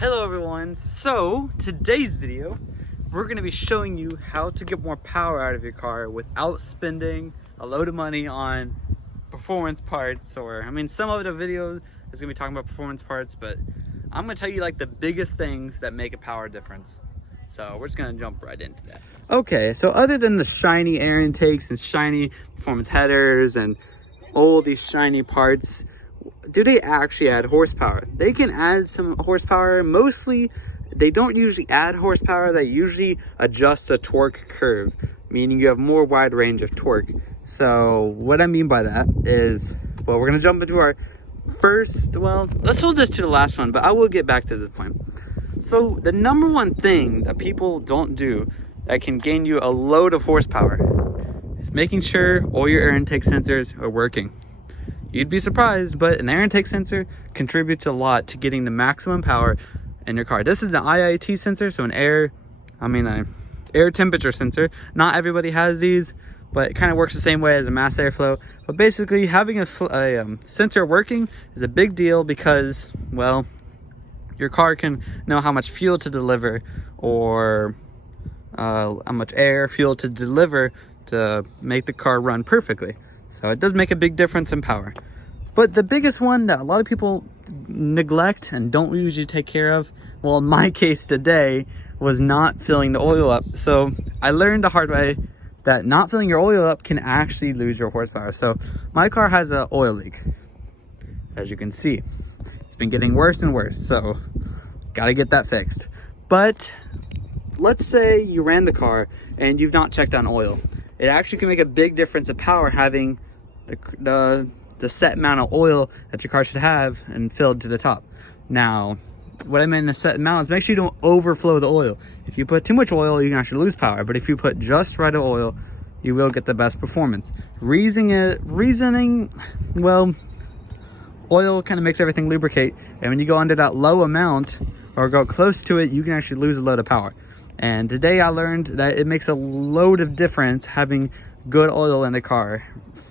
Hello everyone, so today's video we're going to be showing you how to get more power out of your car without spending a load of money on performance parts, or some of the video is going to be talking about performance parts, but I'm going to tell you like the biggest things that make a power difference. So we're just going to jump right into that. Okay, so other than the shiny air intakes and shiny performance headers and all these shiny parts, do they actually add horsepower? They can add some horsepower. Mostly they don't usually add horsepower. They usually adjust the torque curve, meaning you have more wide range of torque. So what I mean by that is, well, we're gonna jump into our first, well, let's hold this to the last one, but I will get back to this point. So the number one thing that people don't do that can gain you a load of horsepower is making sure all your air intake sensors are working. You'd be surprised, but an air intake sensor contributes a lot to getting the maximum power in your car. This is the IIT sensor, so an air temperature sensor. Not everybody has these, but it kind of works the same way as a mass airflow. But basically, having a sensor working is a big deal because, well, your car can know how much fuel to deliver, or how much fuel to deliver to make the car run perfectly. So it does make a big difference in power. But the biggest one that a lot of people neglect and don't usually take care of, well, in my case today, was not filling the oil up. So I learned the hard way that not filling your oil up can actually lose your horsepower. So my car has an oil leak, as you can see. It's been getting worse and worse, so gotta get that fixed. But let's say you ran the car and you've not checked on oil. It actually can make a big difference of power having the set amount of oil that your car should have and filled to the top. Now, what I mean in a set amount is make sure you don't overflow the oil. If you put too much oil, you can actually lose power. But if you put just right of oil, you will get the best performance. Reasoning, well, oil kind of makes everything lubricate. And when you go under that low amount or go close to it, you can actually lose a load of power. And today I learned that it makes a load of difference having good oil in the car.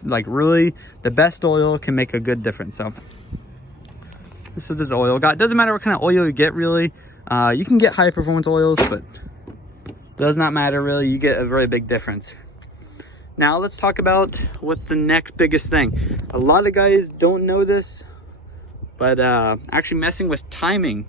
Like really, the best oil can make a good difference. So this is this oil. It doesn't matter what kind of oil you get really. You can get high performance oils, but does not matter really. You get a very big difference. Now let's talk about what's the next biggest thing. A lot of guys don't know this, but actually messing with timing.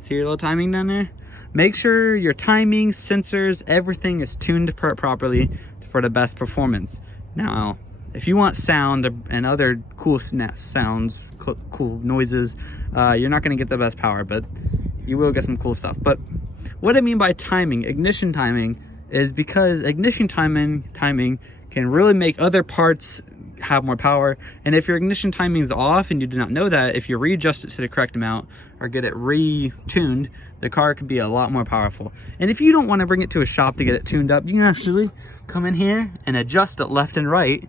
See your little timing down there? Make sure your timing, sensors, everything is tuned properly for the best performance. Now, if you want sound and other cool sounds, cool noises, you're not going to get the best power, but you will get some cool stuff. But what I mean by timing, ignition timing, is because ignition timing can really make other parts have more power. And if your ignition timing is off and you do not know that, if you readjust it to the correct amount or get it retuned, the car could be a lot more powerful. And if you don't want to bring it to a shop to get it tuned up, you can actually come in here and adjust it left and right.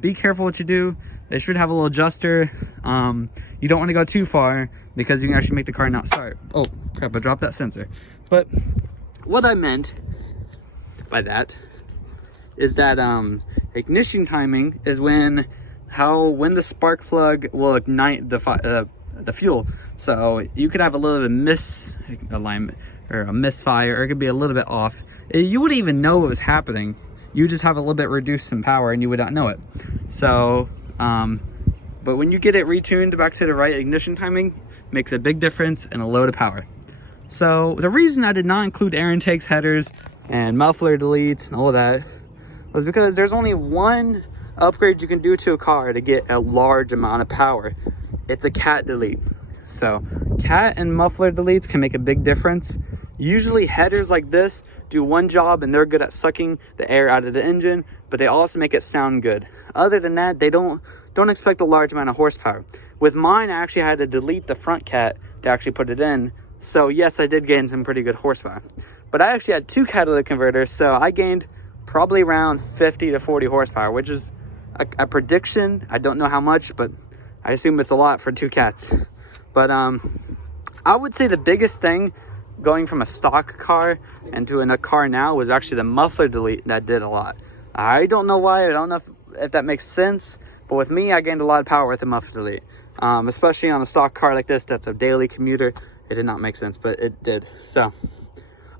Be careful what you do. It should have a little adjuster. You don't want to go too far because you can actually make the car not start. Oh crap, I dropped that sensor. But what I meant by that is that ignition timing is when the spark plug will ignite the fuel. So you could have a little bit of misalignment or a misfire, or it could be a little bit off. You wouldn't even know it was happening. You just have a little bit reduced in power and you would not know it. So but when you get it retuned back to the right ignition timing, makes a big difference in a load of power. So the reason I did not include air intakes, headers, and muffler deletes and all of that was because there's only one upgrade you can do to a car to get a large amount of power. It's a cat delete. So cat and muffler deletes can make a big difference. Usually headers like this do one job and they're good at sucking the air out of the engine, but they also make it sound good. Other than that, they don't expect a large amount of horsepower. With mine, I actually had to delete the front cat to actually put it in. So yes, I did gain some pretty good horsepower. But I actually had two catalytic converters, so I gained probably around 50 to 40 horsepower, which is a prediction. I don't know how much, but I assume it's a lot for two cats. But I would say the biggest thing going from a stock car into a car now was actually the muffler delete that did a lot. I don't know why. I don't know if that makes sense, but with me, I gained a lot of power with the muffler delete. Especially on a stock car like this that's a daily commuter. It did not make sense, but it did. So,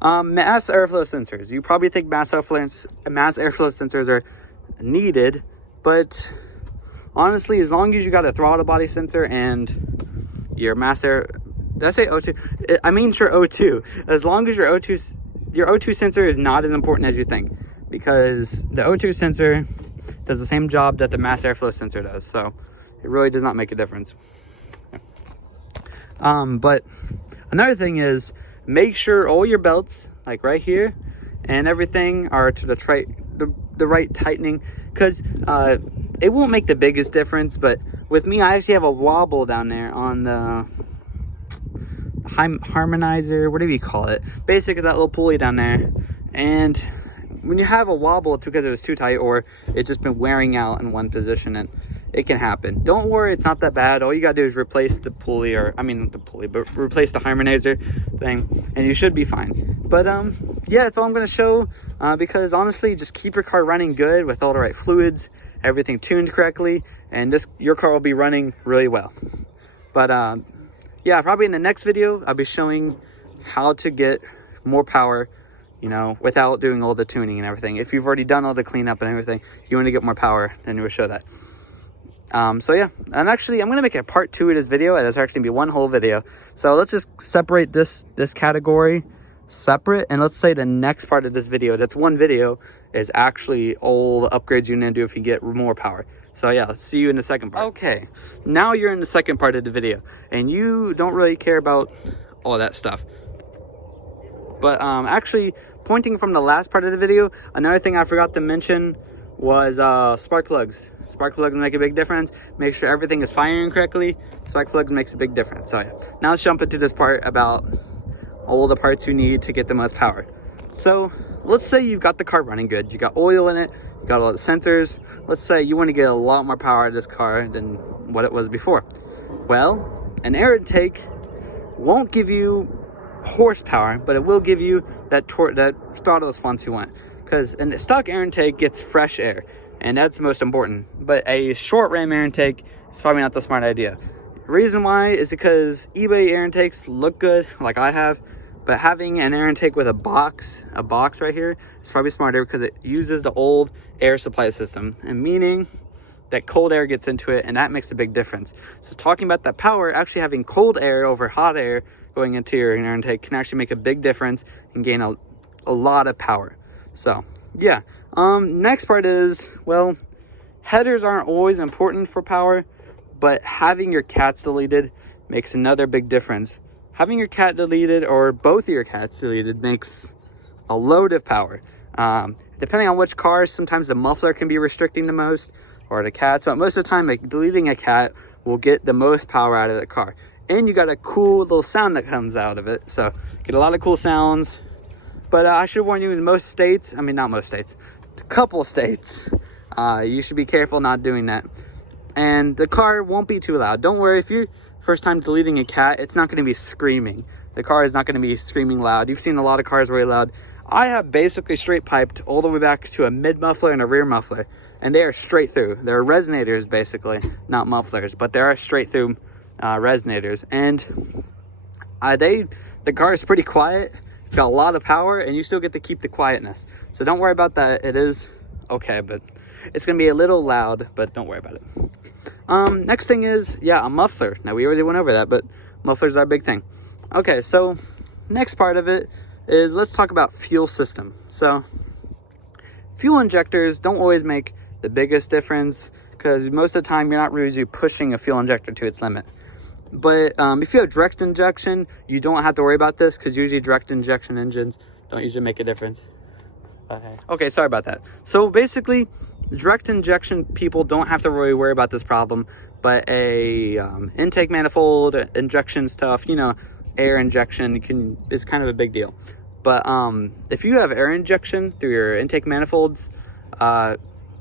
mass airflow sensors. You probably think mass airflow sensors are needed, but honestly, as long as you got a throttle body sensor and your mass air, did I say O2? I mean your O2. As long as your O2 sensor is not as important as you think, because the O2 sensor does the same job that the mass airflow sensor does, so it really does not make a difference. But another thing is, make sure all your belts, like right here, and everything are to the right tightening, because it won't make the biggest difference. But with me, I actually have a wobble down there on the harmonizer, whatever you call it. Basically, that little pulley down there, and when you have a wobble, it's because it was too tight or it's just been wearing out in one position, and it can happen. Don't worry, it's not that bad. All you gotta do is replace the pulley, or I mean not the pulley, but replace the harmonizer thing, and you should be fine. But yeah, that's all I'm gonna show, because honestly, just keep your car running good with all the right fluids, everything tuned correctly, and your car will be running really well. But yeah, probably in the next video, I'll be showing how to get more power, you know, without doing all the tuning and everything. If you've already done all the cleanup and everything, you want to get more power, then we'll show that. So yeah, and actually I'm going to make a part 2 of this video, and it's actually going to be one whole video. So let's just separate this category separate, and let's say the next part of this video, that's one video, is actually all the upgrades you're going to do if you get more power. So yeah, let's see you in the second part. Okay, now you're in the second part of the video, and you don't really care about all that stuff. But actually, pointing from the last part of the video, another thing I forgot to mention was spark plugs. Spark plugs make a big difference. Make sure everything is firing correctly. Spark plugs makes a big difference. So yeah, now let's jump into this part about all the parts you need to get the most power. So let's say you've got the car running good. You got oil in it, you got a lot of sensors. Let's say you want to get a lot more power out of this car than what it was before. Well, an air intake won't give you horsepower, but it will give you that throttle response you want. Because a stock air intake gets fresh air, and that's most important. But a short ram air intake is probably not the smart idea. The reason why is because eBay air intakes look good, like I have, but having an air intake with a box right here is probably smarter, because it uses the old air supply system, and meaning that cold air gets into it, and that makes a big difference. So talking about that power, actually having cold air over hot air going into your air intake can actually make a big difference and gain a lot of power. So yeah, next part is, well, headers aren't always important for power, but having your cats deleted makes another big difference. Having your cat deleted, or both of your cats deleted, makes a load of power. Depending on which cars, sometimes the muffler can be restricting the most, or the cats, but most of the time, like, deleting a cat will get the most power out of the car. And you got a cool little sound that comes out of it, so get a lot of cool sounds. But I should warn you, in most states, I mean not most states, a couple states, you should be careful not doing that. And the car won't be too loud. Don't worry, if you're first time deleting a cat, it's not going to be screaming. The car is not going to be screaming loud. You've seen a lot of cars really loud. I have basically straight piped all the way back to a mid muffler and a rear muffler, and they are straight through. They're resonators basically, not mufflers, but they are straight through resonators. And the car is pretty quiet. It's got a lot of power, and you still get to keep the quietness. So don't worry about that. It is okay, but it's going to be a little loud, but don't worry about it. Next thing is, yeah, a muffler. Now, we already went over that, but mufflers are a big thing. Okay, so next part of it is, let's talk about fuel system. So fuel injectors don't always make the biggest difference, because most of the time you're not really pushing a fuel injector to its limit. But if you have direct injection, you don't have to worry about this, because usually direct injection engines don't usually make a difference. Okay, sorry about that. So basically, direct injection people don't have to really worry about this problem, but a intake manifold, injection stuff, you know, air injection is kind of a big deal. But if you have air injection through your intake manifolds,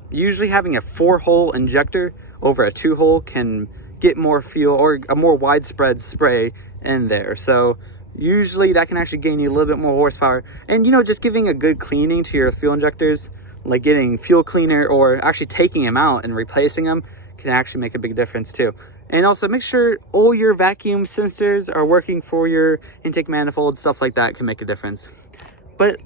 usually having a 4-hole injector over a 2-hole can get more fuel, or a more widespread spray in there. So usually that can actually gain you a little bit more horsepower. And, you know, just giving a good cleaning to your fuel injectors, like getting fuel cleaner or actually taking them out and replacing them, can actually make a big difference too. And also make sure all your vacuum sensors are working for your intake manifold. Stuff like that can make a difference. But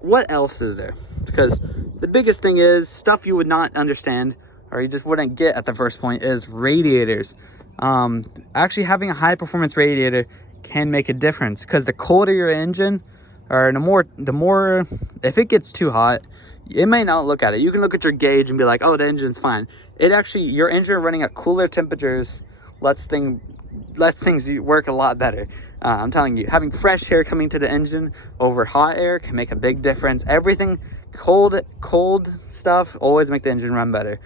what else is there? Because the biggest thing is stuff you would not understand or you just wouldn't get at the first point is radiators. Actually having a high performance radiator can make a difference, because the colder your engine, or the more if it gets too hot, it may not look at it. You can look at your gauge and be like, oh, the engine's fine. It actually, your engine running at cooler temperatures lets things work a lot better. I'm telling you, having fresh air coming to the engine over hot air can make a big difference. Everything cold stuff always make the engine run better.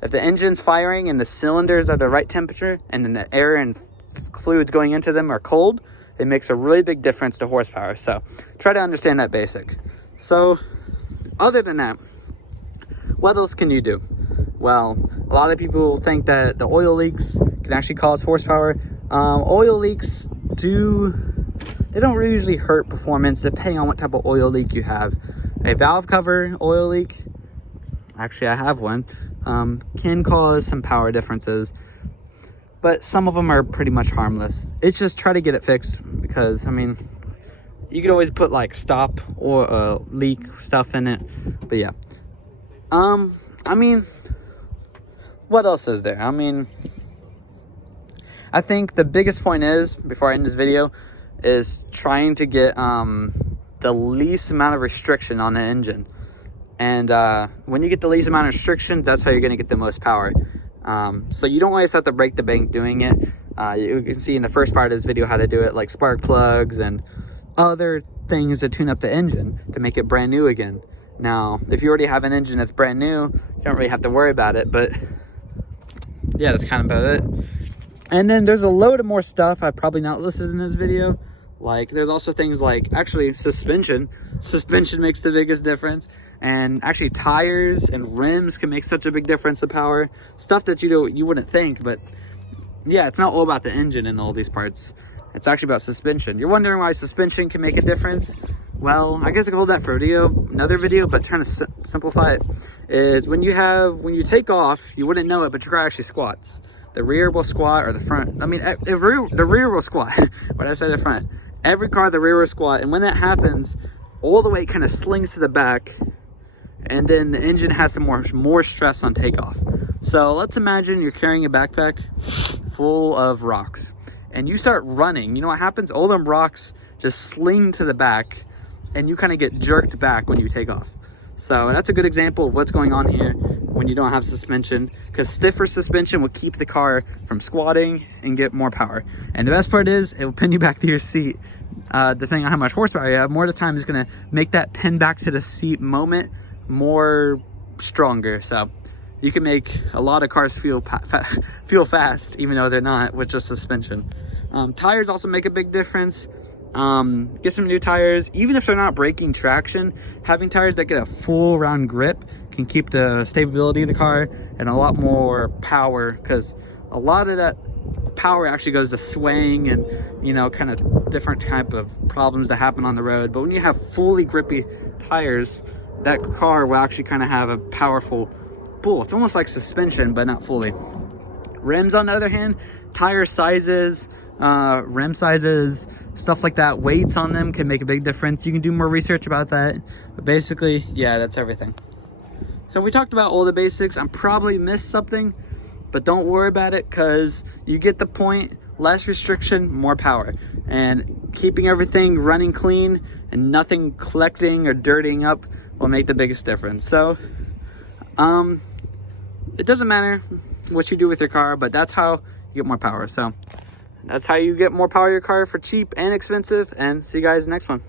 If the engine's firing and the cylinders are the right temperature and then the air and fluids going into them are cold, it makes a really big difference to horsepower. So try to understand that basic. So other than that, what else can you do? Well, a lot of people think that the oil leaks can actually cause horsepower. Oil leaks they don't really usually hurt performance depending on what type of oil leak you have. A valve cover oil leak, actually I have one, can cause some power differences, but some of them are pretty much harmless. It's just try to get it fixed, because I mean, you could always put like stop or leak stuff in it. But yeah, I mean, what else is there? I mean, I think the biggest point is, before I end this video, is trying to get the least amount of restriction on the engine. And when you get the least amount of restriction, that's how you're going to get the most power. So you don't always have to break the bank doing it. You can see in the first part of this video how to do it, like spark plugs and other things to tune up the engine to make it brand new again. Now, if you already have an engine that's brand new, you don't really have to worry about it. But yeah, that's kind of about it. And then there's a load of more stuff I've probably not listed in this video. Like there's also things like actually suspension. Suspension makes the biggest difference. And actually tires and rims can make such a big difference of power. Stuff that you wouldn't think, but yeah, it's not all about the engine and all these parts. It's actually about suspension. You're wondering why suspension can make a difference? Well, I guess I can hold that for another video, but trying to simplify it is when you take off, you wouldn't know it, but your car actually squats. The rear will squat, or the front. I mean, the rear will squat. What did I say, the front? Every car, the rear will squat. And when that happens, all the weight kind of slings to the back. And then the engine has some more stress on takeoff. So let's imagine you're carrying a backpack full of rocks. And you start running. You know what happens? All them rocks just sling to the back. And you kind of get jerked back when you take off. So that's a good example of what's going on here when you don't have suspension, because stiffer suspension will keep the car from squatting and get more power. And the best part is it will pin you back to your seat. Depending on how much horsepower you have, more of the time is going to make that pin back to the seat moment more stronger. So you can make a lot of cars feel fast, even though they're not, with just suspension. Tires also make a big difference. Get some new tires. Even if they're not breaking traction, having tires that get a full round grip can keep the stability of the car and a lot more power, because a lot of that power actually goes to swaying and, you know, kind of different type of problems that happen on the road. But when you have fully grippy tires, that car will actually kind of have a powerful pull. It's almost like suspension, but not fully. Rims, on the other hand, tire sizes, rim sizes, stuff like that, weights on them can make a big difference. You can do more research about that, but basically, yeah, that's everything. So we talked about all the basics. I probably missed something, but don't worry about it, because you get the point. Less restriction, more power, and keeping everything running clean and nothing collecting or dirtying up will make the biggest difference. So it doesn't matter what you do with your car, but that's how you get more power. So that's how you get more power of your car for cheap and expensive. And see you guys next one.